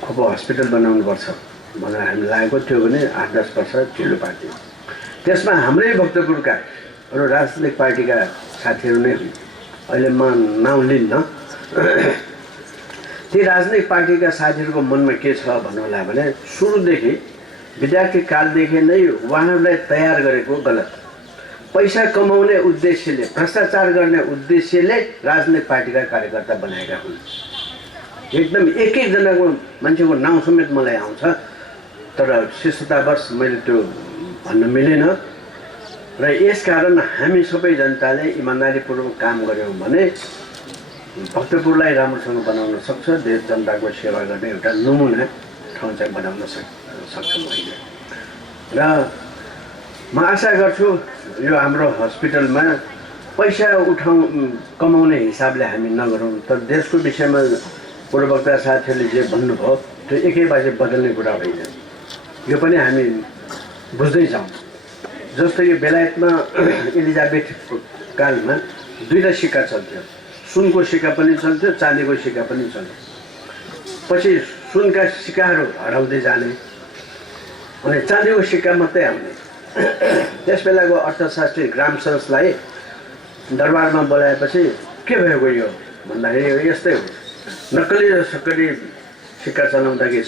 खोप हस्पिटल बनाउनुपर्छ भनेर हामी लागेको थियो भने 8-10 वर्ष ढिलो पार्थ्यो। त्यसमा हाम्रै भक्तपुरका अरू राजनैतिक पार्टीका साथीहरू नै हुन्। अहिले म नाउँ लिन्न। ती राजनैतिक पार्टीका साथीहरूको मनमा के छ भन्नुहोला भने सुरुदेखि विद्यार्थी कालदेखि नै उहाँहरूलाई तयार गरेको गलत, पैसा कमाउने उद्देश्यले, भ्रष्टाचार गर्ने उद्देश्यले राजनैतिक पार्टीका कार्यकर्ता बनाएका हुन्। एकदम एक-एकजनाको मान्छेको नाउँ समेत मलाई आउँछ। तर शिष्टतावश मैले त्यो भन्न मिलेन र यसकारण हामी सबै जनताले इमान्दारीपूर्वक काम गऱ्यौँ भने भक्तपुरलाई राम्रोसँग बनाउन सक्छ। देश जनताको सेवा गर्ने एउटा नमुना ठाउँ चाहिँ बनाउन सक्छौँ अहिले। र म आशा गर्छु यो हाम्रो हस्पिटलमा पैसा कमाउने हिसाबले हामी नगरौँ। तर देशको विषयमा पूर्ववक्ता साथीहरूले जे भन्नुभयो त्यो एकैबाजी बदल्ने कुरा होइन। यो पनि हामी बुझ्दै जाउँ। जस्तो कि बेलायतमा एलिजाबेथ कालमा 2टा सिक्का चल्थ्यो, सुनको सिक्का पनि चल्थ्यो, चाँदीको सिक्का पनि चल्थ्यो। पछि सुनका सिक्काहरू हराउँदै जाने अनि चाँदीको सिक्का मात्रै आउने। त्यस बेलाको अर्थशास्त्री ग्रामसन्सलाई दरबारमा बोलाएपछि के भएको यो भन्दाखेरि यस्तै हो, नक्कली र सक्कली सिक्का चलाउँदाखेरि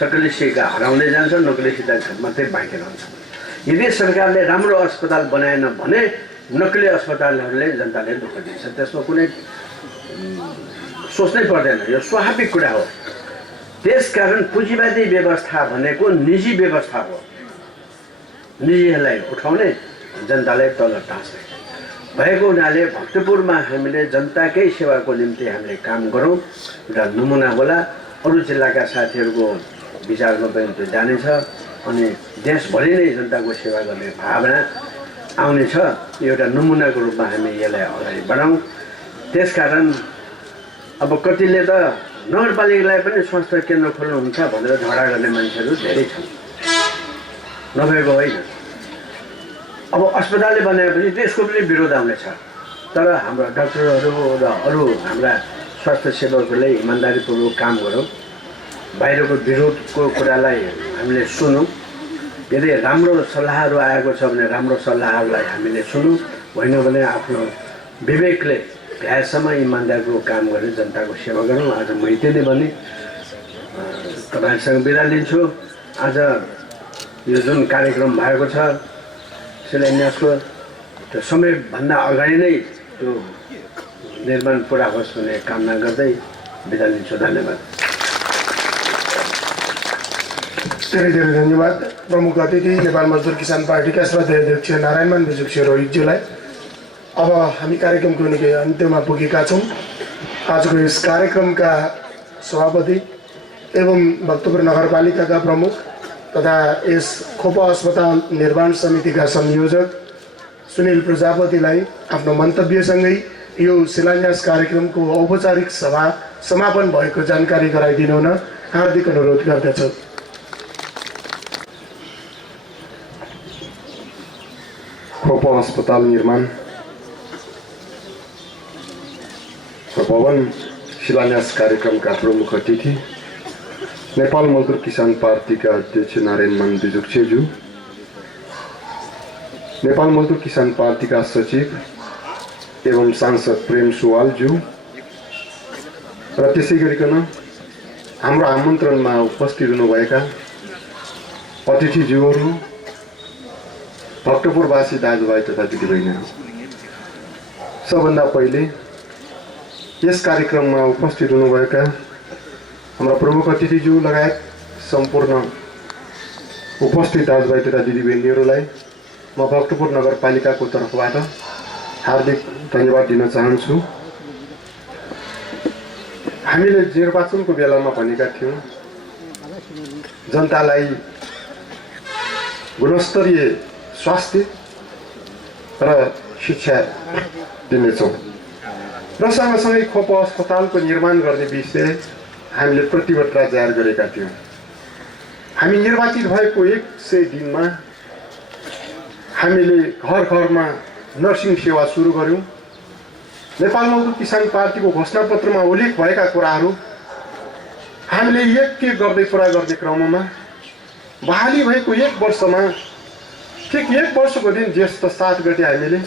सक्कली सिक्का हराउँदै जान्छ, नक्कली सिक्का मात्रै बाँकी रहन्छ। यदि सरकारले राम्रो अस्पताल बनाएन भने नक्कली अस्पतालहरूले जनताले दुःख दिन्छ। त्यसमा कुनै सोच्नै पर्दैन, यो स्वाभाविक कुरा हो। त्यसकारण पुँजीवादी व्यवस्था भनेको निजी व्यवस्था हो। निजीहरूलाई उठाउने, जनतालाई तल टाँच्ने भएको हुनाले भक्तपुरमा हामीले जनताकै सेवाको निम्ति हामीले काम गरौँ, एउटा नमुना होला। अरू जिल्लाका साथीहरूको विचारमा पनि त्यो जानेछ अनि देशभरि नै जनताको सेवा गर्ने भावना आउनेछ। एउटा नमुनाको रूपमा हामी यसलाई अगाडि बढाउँ। त्यसकारण अब कतिले त नगरपालिकालाई पनि स्वास्थ्य केन्द्र खोल्नुहुन्छ भनेर झगडा गर्ने मान्छेहरू धेरै छन्, नभएको होइन। अब अस्पतालले बनाएपछि त्यसको पनि विरोध आउनेछ, तर हाम्रा डाक्टरहरू र अरू हाम्रा स्वास्थ्य सेवकहरूले इमान्दारीपूर्वक काम गरौँ। बाहिरको विरोधको कुरालाई हामीले सुनौँ। यदि राम्रो सल्लाहहरू आएको छ भने राम्रो सल्लाहहरूलाई हामीले सुनौँ, होइन भने आफ्नो विवेकले भ्याएसम्म इमान्दारीको काम गरेर जनताको सेवा गरौँ। आज म यति नै भने तपाईँहरूसँग बिदा लिन्छु। आज यो जुन कार्यक्रम भएको छ शिलान्यासको, त्यो समयभन्दा अगाडि नै त्यो निर्माण पुरा होस् भन्ने कामना गर्दै बिदा लिन्छु। धन्यवाद। धेरै धेरै धन्यवाद प्रमुख अतिथि नेपाल मजदुर किसान पार्टीका श्रद्धेय अध्यक्ष नारायणमान बिजुक्सी रोहितज्यूलाई। अब हामी कार्यक्रमको निकै अन्त्यमा पुगेका छौँ। आजको यस कार्यक्रमका सभापति एवं भक्तपुर नगरपालिकाका प्रमुख तथा यस खोप अस्पताल निर्माण समितिका संयोजक सुनिल प्रजापतिलाई आफ्नो मन्तव्यसँगै यो शिलान्यास कार्यक्रमको औपचारिक सभा समापन भएको जानकारी गराइदिनु हुन हार्दिक अनुरोध गर्दछु। खोप अस्पताल निर्माण र भवन शिलान्यास कार्यक्रमका प्रमुख अतिथि नेपाल मजदुर किसान पार्टीका अध्यक्ष नारायणमान बिजुक्सेज्यू, नेपाल मजदुर किसान पार्टीका सचिव एवं सांसद प्रेम सुवालज्यू र त्यसै गरिकन हाम्रो आमन्त्रणमा उपस्थित हुनुभएका अतिथिज्यूहरू, भक्तपुरवासी दाजुभाइ तथा दिदीबहिनीहरू, सबभन्दा पहिले यस कार्यक्रममा उपस्थित हुनुभएका हाम्रा प्रमुख अतिथिज्यू लगायत सम्पूर्ण उपस्थित दाजुभाइ तथा दिदीबहिनीहरूलाई म भक्तपुर नगरपालिकाको तर्फबाट हार्दिक धन्यवाद दिन चाहन्छु। हामीले निर्वाचनको बेलामा भनेका थियौँ जनतालाई गुणस्तरीय स्वास्थ्य र शिक्षा दिनेछौँ र सँगसँगै खोप अस्पतालको निर्माण गर्ने विषय हामीले प्रतिबद्धता जाहेर गरेका थियौँ। हामी निर्वाचित भएको 100 दिनमा हामीले घर घरमा नर्सिङ सेवा सुरु गऱ्यौँ। नेपाल मजदुर किसान पार्टीको घोषणापत्रमा उल्लेख भएका कुराहरू हामीले एक गर्दै पुरा गर्ने क्रममा बहाली भएको 1 वर्षमा ठिक 1 वर्षको दिन ज्येष्ठ 7 गते हामीले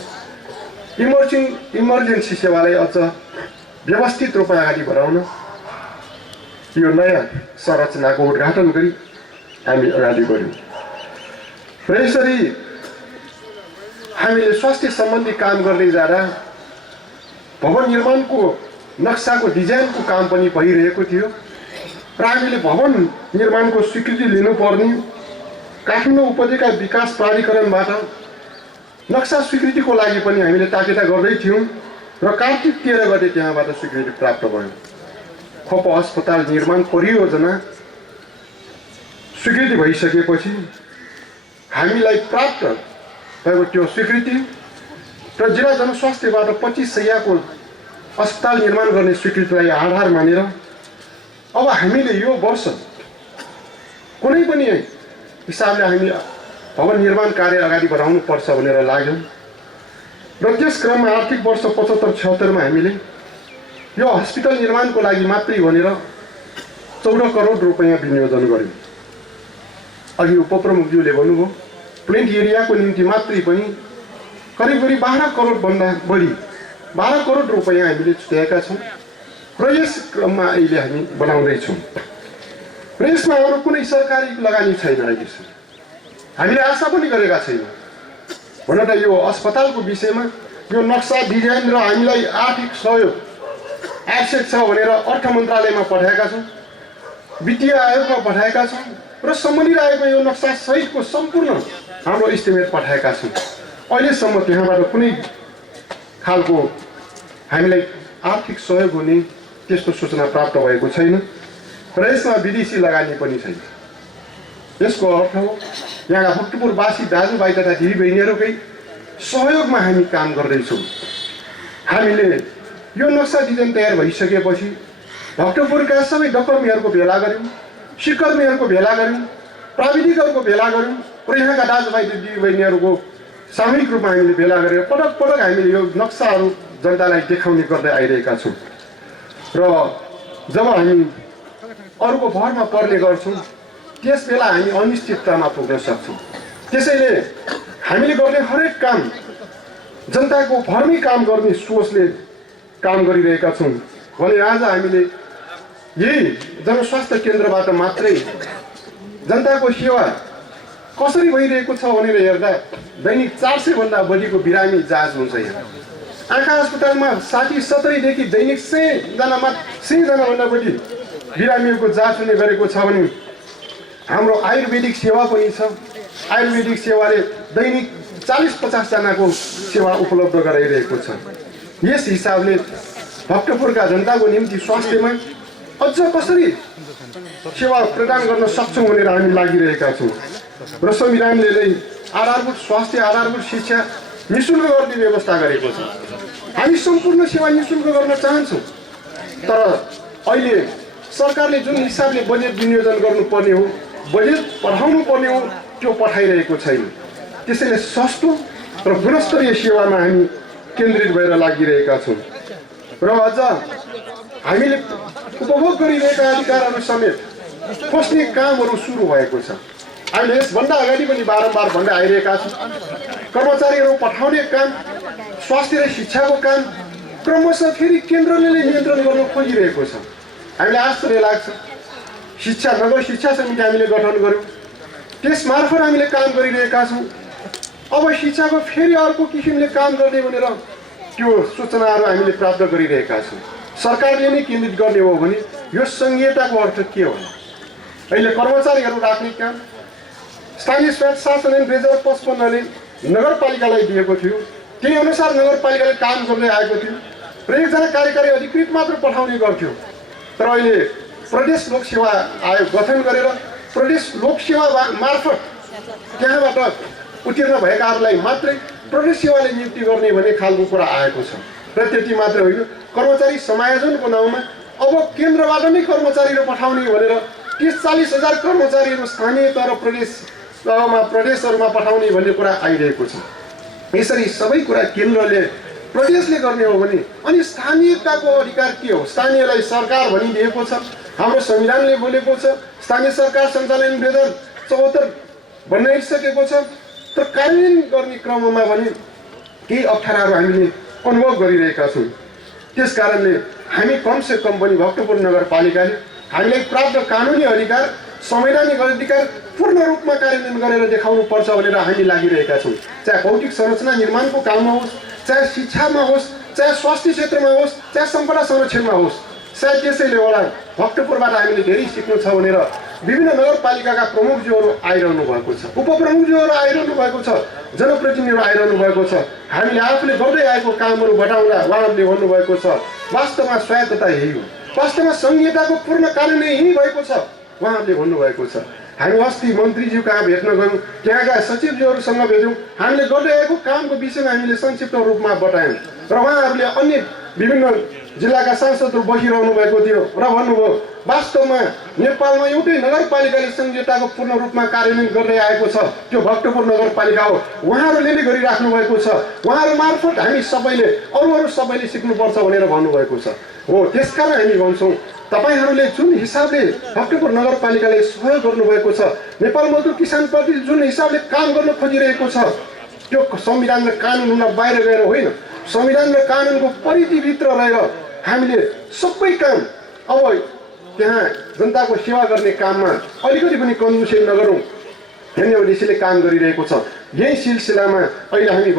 इमर्जेन्सी सेवालाई अझ व्यवस्थित रूपमा अगाडि बढाउन यो नयाँ संरचनाको उद्घाटन गरी हामी अगाडि बढ्यौँ र यसरी हामीले स्वास्थ्य सम्बन्धी काम गर्दै जाँदा भवन निर्माणको नक्साको डिजाइनको काम पनि भइरहेको थियो र हामीले भवन निर्माणको स्वीकृति लिनुपर्ने काठमाडौँ उपत्यका विकास प्राधिकरणबाट नक्सा स्वीकृतिको लागि पनि हामीले ताकेता गर्दै थियौँ र कार्तिक 13 गते त्यहाँबाट स्वीकृति प्राप्त भयो। खोप अस्पताल निर्माण परियोजना स्वीकृति भइसकेपछि हामीलाई प्राप्त भएको त्यो स्वीकृति र जिल्ला जनस्वास्थ्यबाट 25 शय्याको अस्पताल निर्माण गर्ने स्वीकृतिलाई आधार मानेर अब हामीले यो वर्ष कुनै पनि हिसाबले हामी भवन निर्माण कार्य अगाडि बढाउनु पर्छ भनेर लाग्यौँ र त्यस क्रममा आर्थिक वर्ष 75-76 मा हामीले यो हस्पिटल निर्माणको लागि मात्रै भनेर 14 करोड रुपैयाँ विनियोजन गर्यौँ। अघि उपप्रमुखज्यूले भन्नुभयो प्लेन्ट एरियाको निम्ति मात्रै पनि करिब 12 करोडभन्दा बढी 12 करोड रुपैयाँ हामीले छुट्याएका छौँ र यस क्रममा अहिले हामी बनाउँदैछौँ र यसमा अरू कुनै सरकारी लगानी छैन। अहिलेसम्म हामीले आशा पनि गरेका छैनौँ। हुन त यो अस्पतालको विषयमा यो नक्सा डिजाइन र हामीलाई आर्थिक सहयोग आवश्यक छ भनेर अर्थ मन्त्रालयमा पठाएका छौँ वित्तीय आयोगमा पठाएका छौँ र सम्बन्धित आयोगमा यो नक्सा सहितको सम्पूर्ण हाम्रो इस्टिमेट पठाएका छौँ। अहिलेसम्म त्यहाँबाट कुनै खालको हामीलाई आर्थिक सहयोग हुने त्यस्तो सूचना प्राप्त भएको छैन र यसमा विदेशी लगानी पनि छैन। यसको अर्थ हो यहाँका भक्तपुरवासी दाजुभाइ तथा दिदीबहिनीहरूकै सहयोगमा हामी काम गर्दैछौँ। हामीले यो नक्सा डिजाइन तयार भइसकेपछि भक्तपुरका सबै डकर्मीहरूको भेला गऱ्यौँ, सिकर्मीहरूको भेला गऱ्यौँ, प्राविधिकहरूको भेला गऱ्यौँ र यहाँका दाजुभाइ दिदीबहिनीहरूको सामूहिक रूपमा हामीले भेला गरेर पटक पटक हामीले यो नक्साहरू जनतालाई देखाउने गर्दै आइरहेका छौँ र जब हामी अरूको भरमा पर्ने गर्छौँ त्यस बेला हामी अनिश्चिततामा पुग्न सक्छौँ। त्यसैले हामीले गर्ने हरेक काम जनताको भरमै काम गर्ने सोचले काम गरिरहेका छौँ भने आज हामीले यही जनस्वास्थ्य केन्द्रबाट मात्रै जनताको सेवा कसरी भइरहेको छ भनेर हेर्दा दैनिक 400 भन्दा बढीको बिरामी जाँच हुन्छ। यहाँ आँखा अस्पतालमा 60-70 देखि दैनिक 100 जनाभन्दा बढी बिरामीहरूको जाँच हुने गरेको छ भने हाम्रो आयुर्वेदिक सेवा पनि छ। आयुर्वेदिक सेवाले दैनिक 40-50 जनाको सेवा उपलब्ध गराइरहेको छ। यस हिसाबले भक्तपुरका जनताको निम्ति स्वास्थ्यमा अझ कसरी सेवा प्रदान गर्न सक्छौँ भनेर हामी लागिरहेका छौँ र संविधानले नै आधारभूत स्वास्थ्य आधारभूत शिक्षा निःशुल्क गर्ने व्यवस्था गरेको छ। हामी सम्पूर्ण सेवा निःशुल्क गर्न चाहन्छौँ तर अहिले सरकारले जुन हिसाबले बजेट विनियोजन गर्नुपर्ने हो बजेट पठाउनु पर्ने हो त्यो पठाइरहेको छैन। त्यसैले सस्तो र गुणस्तरीय सेवामा हामी केन्द्रित भएर लागिरहेका छौँ र अझ हामीले उपभोग गरिरहेका अधिकारहरू समेत खोज्ने कामहरू सुरु भएको छ। हामीले यसभन्दा अगाडि पनि बारम्बार भन्दै आइरहेका छौँ कर्मचारीहरू पठाउने काम स्वास्थ्य र शिक्षाको काम क्रमशः फेरि केन्द्रले नियन्त्रण गर्न खोजिरहेको छ। हामीलाई आश्चर्य लाग्छ शिक्षा नगर शिक्षा समिति हामीले गठन गर्यौँ त्यस मार्फत हामीले काम गरिरहेका छौँ। अब शिक्षाको फेरि अर्को किसिमले काम गर्ने भनेर त्यो सूचनाहरू हामीले प्राप्त गरिरहेका छौँ। सरकारले नै केन्द्रित गर्ने हो भने यो संहिताको अर्थ के हो? अहिले कर्मचारीहरू राख्ने काम स्थानीय स्वायत्त शासन ऐन 2055ले नगरपालिकालाई दिएको थियो। त्यही अनुसार नगरपालिकाले काम गर्दै आएको थियो र एकजना कार्यकारी अधिकृत मात्र पठाउने गर्थ्यो। तर अहिले प्रदेश लोकसेवा आयोग गठन गरेर प्रदेश लोकसेवा मार्फत त्यहाँबाट उत्तीर्ण भएकाहरूलाई मात्रै प्रदेश सेवाले नियुक्ति गर्ने भन्ने खालको कुरा आएको छ। र त्यति मात्र होइन कर्मचारी समायोजनको नाउँमा अब केन्द्रबाट नै कर्मचारीहरू पठाउने भनेर 30-40 हजार कर्मचारीहरू स्थानीय तर प्रदेशहरूमा पठाउने भन्ने कुरा आइरहेको छ। यसरी सबै कुरा केन्द्रले प्रदेशले गर्ने हो भने अनि स्थानीयताको अधिकार के हो? स्थानीयलाई सरकार भनिदिएको छ, हाम्रो संविधानले बोलेको छ स्थानीय सरकार सञ्चालन 2074 बनाइसकेको छ। तर कार्यान्वयन गर्ने क्रममा भने केही अप्ठ्याराहरू हामीले अनुभव गरिरहेका छौँ। त्यस कारणले हामी कमसे कम पनि भक्तपुर नगरपालिकाले हामीलाई प्राप्त कानुनी अधिकार संवैधानिक अधिकार पूर्ण रूपमा कार्यान्वयन गरेर देखाउनु पर्छ भनेर हामी लागिरहेका छौँ। चाहे भौतिक संरचना निर्माणको काममा होस्, चाहे शिक्षामा होस्, चाहे स्वास्थ्य क्षेत्रमा होस्, चाहे सम्पदा संरक्षणमा होस्। सायद त्यसैले होला भक्तपुरबाट हामीले धेरै सिक्नु छ भनेर विभिन्न नगरपालिकाका प्रमुखज्यूहरू आइरहनु भएको छ, उपप्रमुखज्यूहरू आइरहनु भएको छ, जनप्रतिनिधिहरू आइरहनु भएको छ। हामीले आफूले गर्दै आएको कामहरू बढाउँदा उहाँहरूले भन्नुभएको छ वास्तवमा स्वायत्तता यही हो, वास्तवमा संहिताको पूर्ण कार्यान्वयन यही भएको छ उहाँहरूले भन्नुभएको छ। हामी अस्ति मन्त्रीज्यू कहाँ भेट्न गयौँ, त्यहाँका सचिवज्यूहरूसँग भेट्यौँ, हामीले गर्दै आएको कामको विषयमा हामीले संक्षिप्त रूपमा बतायौँ र उहाँहरूले अन्य विभिन्न जिल्लाका सांसदहरू बसिरहनु भएको थियो र भन्नुभयो वास्तवमा नेपालमा एउटै नगरपालिकाले संहिताको पूर्ण रूपमा कार्यान्वयन गर्दै आएको छ, त्यो भक्तपुर नगरपालिका हो। उहाँहरूले नै गरिराख्नु भएको छ, उहाँहरू मार्फत हामी सबैले अरू सबैले सिक्नुपर्छ भनेर भन्नुभएको छ। हो त्यसकारण हामी भन्छौँ तपाईहरूले जुन हिसाबले भक्तपुर नगरपालिकाले सहयोग गर्नुभएको छ, नेपाल मजदुर किसान पार्टी जुन हिसाबले काम गर्न खोजिरहेको छ त्यो संविधान र कानुनमा बाहिर गएर होइन, संविधान र कानुनको परिधिभित्र रहेर हामीले सबै काम अब त्यहाँ जनताको सेवा गर्ने काममा अलिकति पनि कन्जुसी नगरौँ भन्ने उद्देश्यले काम गरिरहेको छ। यही सिलसिलामा अहिले हामी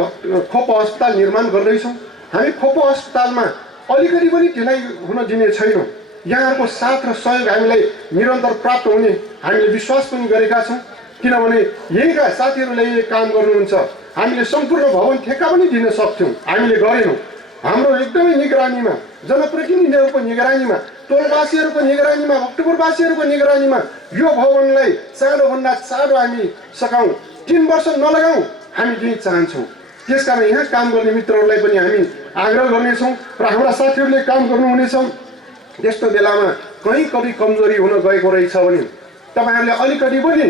खोप अस्पताल निर्माण गर्दैछौँ। हामी खोप अस्पतालमा अलिकति पनि ढिलाइ हुन दिने छैनौँ। यहाँहरूको साथ र सहयोग हामीलाई निरन्तर प्राप्त हुने हामीले विश्वास पनि गरेका छौँ। किनभने यहीँका साथीहरूले काम गर्नुहुन्छ, हामीले सम्पूर्ण भवन ठेक्का पनि दिन सक्थ्यौँ, हामीले गरेनौँ। हाम्रो एकदमै निगरानीमा, जनप्रतिनिधिहरूको निगरानीमा, टोलवासीहरूको निगरानीमा, भक्तपुरवासीहरूको निगरानीमा यो भवनलाई चाँडोभन्दा चाँडो हामी सकाउँ, 3 वर्ष नलगाउँ, हामी त्यही चाहन्छौँ। त्यसकारण यहाँ काम गर्ने मित्रहरूलाई पनि हामी आग्रह गर्नेछौँ र हाम्रा साथीहरूले काम गर्नुहुनेछ। त्यस्तो बेलामा कहीँ कति कमजोरी हुन गएको रहेछ भने तपाईँहरूले अलिकति पनि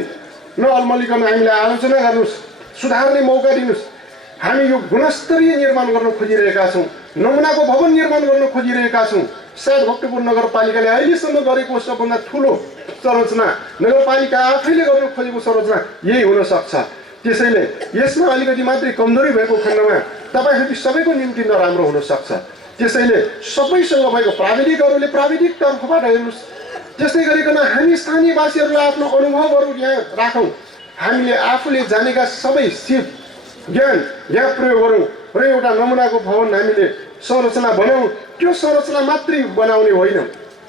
नअल्मलिकन हामीलाई आलोचना गर्नुहोस्, सुधार्ने मौका दिनुहोस्। हामी यो गुणस्तरीय निर्माण गर्न खोजिरहेका छौँ, नमुनाको भवन निर्माण गर्न खोजिरहेका छौँ। सायद भक्तपुर नगरपालिकाले अहिलेसम्म गरेको सबभन्दा ठुलो संरचना, नगरपालिका आफैले गर्न खोजेको संरचना यही हुनसक्छ। त्यसैले यसमा अलिकति मात्रै कमजोरी भएको खण्डमा तपाईँहरू सबैको निम्ति नराम्रो हुनसक्छ। त्यसैले सबैसँग भएको प्राविधिकहरूले प्राविधिक तर्फबाट हेर्नुहोस्। त्यस्तै गरिकन हामी स्थानीयवासीहरूलाई आफ्नो अनुभवहरू यहाँ राखौँ, हामीले आफूले जानेका सबै सिप ज्ञान यहाँ प्रयोग गरौँ र एउटा नमुनाको भवन हामीले संरचना बनाऊँ। त्यो संरचना मात्रै बनाउने होइन,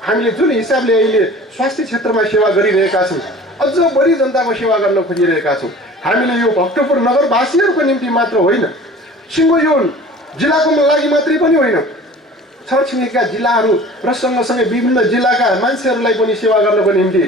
हामीले जुन हिसाबले अहिले स्वास्थ्य क्षेत्रमा सेवा गरिरहेका छौँ, अझ बढी जनताको सेवा गर्न खोजिरहेका छौँ। हामीले यो भक्तपुर नगरवासीहरूको निम्ति मात्र होइन, सिङ्गो यो जिल्लाको लागि मात्रै पनि होइन, छरछिमेकीका जिल्लाहरू र सँगसँगै विभिन्न जिल्लाका मान्छेहरूलाई पनि सेवा गर्नको निम्ति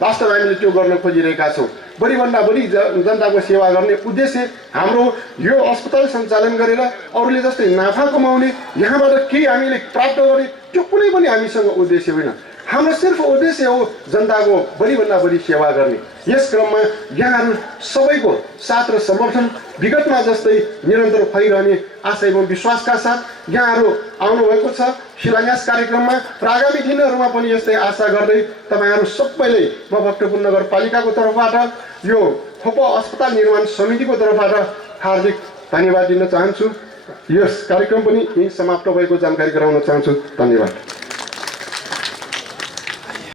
वास्तवमा हामीले त्यो गर्न खोजिरहेका छौँ। बढीभन्दा बढी जनताको सेवा गर्ने उद्देश्य हाम्रो यो अस्पताल सञ्चालन गरेर अरूले जस्तै नाफा कमाउने, यहाँबाट केही हामीले प्राप्त गर्ने, त्यो कुनै पनि हामीसँग उद्देश्य होइन। हाम्रो सिर्फ उद्देश्य हो जनताको बढीभन्दा बढी सेवा गर्ने। यस क्रममा यहाँहरू सबैको साथ र समर्थन विगतमा जस्तै निरन्तर भइरहने आशा एवं विश्वासका साथ यहाँहरू आउनुभएको छ शिलान्यास कार्यक्रममा र आगामी दिनहरूमा पनि यस्तै आशा गर्दै तपाईँहरू सबैले म भक्तपुर नगरपालिकाको तर्फबाट यो खोप अस्पताल निर्माण समितिको तर्फबाट हार्दिक धन्यवाद दिन चाहन्छु। यस कार्यक्रम पनि यही समाप्त भएको जानकारी गराउन चाहन्छु। धन्यवाद।